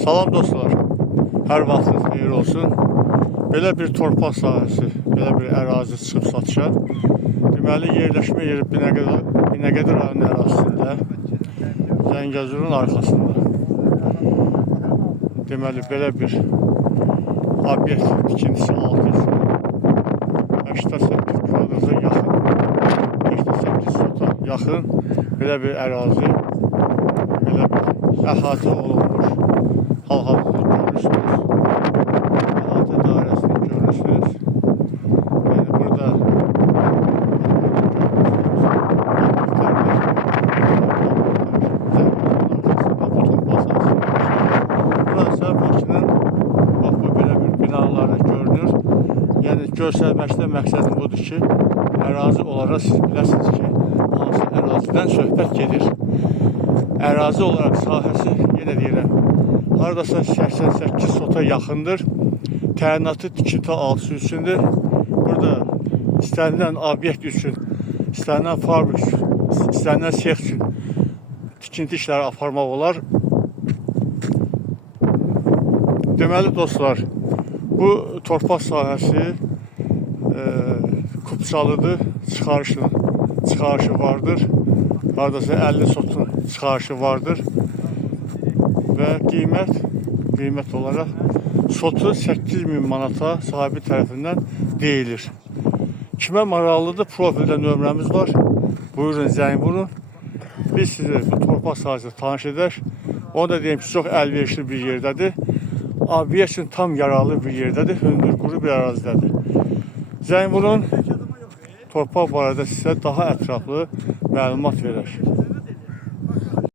Salam dostlar, hər vaxtınız xeyir olsun. Belə bir torpaq sahəsi, belə bir ərazi çıxıb satışa. Deməli, yerləşmə yeri Binəqədi rayonu ərazisində, Zəngəzurun arxasında. Deməli, belə bir obyekt tikintisi 88 kvadrata yaxın, 88 sota yaxın belə bir ərazi, belə bir əhatə olunmuş. Hal-hazırda görürsünüz. Əhatə dairəsini görürsünüz. Yəni burada burası Bakının bax bu belə bir binaları görünür. Yəni göstərməkdə məqsədim budur ki, ərazi olaraq siz biləsiniz ki, hansı ərazidən söhbət gedir. Ərazi olaraq sahəsi, yenə deyirəm, haradasa 88 sota yaxındır. Təyinatı tikinti alıcısı üçündür. Burada istənilən obyekt üçün, istənilən fabrik üçün, istənilən sex üçün tikinti işləri aparmaq olar. Deməli dostlar, bu torpaq sahəsi Kupçalıdır, çıxarışı vardır. Haradasa 50 sotun çıxarışı vardır. Və qiymət olaraq sotu 8.000 manata sahibi tərəfindən deyilir. Kimə maraqlıdır, profildə nömrəmiz var. Buyurun, zəng vurun. Biz sizi bu torpaq sahəsi tanış edək. Onu da deyim ki, çox əlverişli bir yerdədir. Obyekt üçün tam yararlı bir yerdədir. Hündür, quru bir ərazidədir. Zəng vurun. Torpaq barədə sizə daha ətraflı məlumat verək.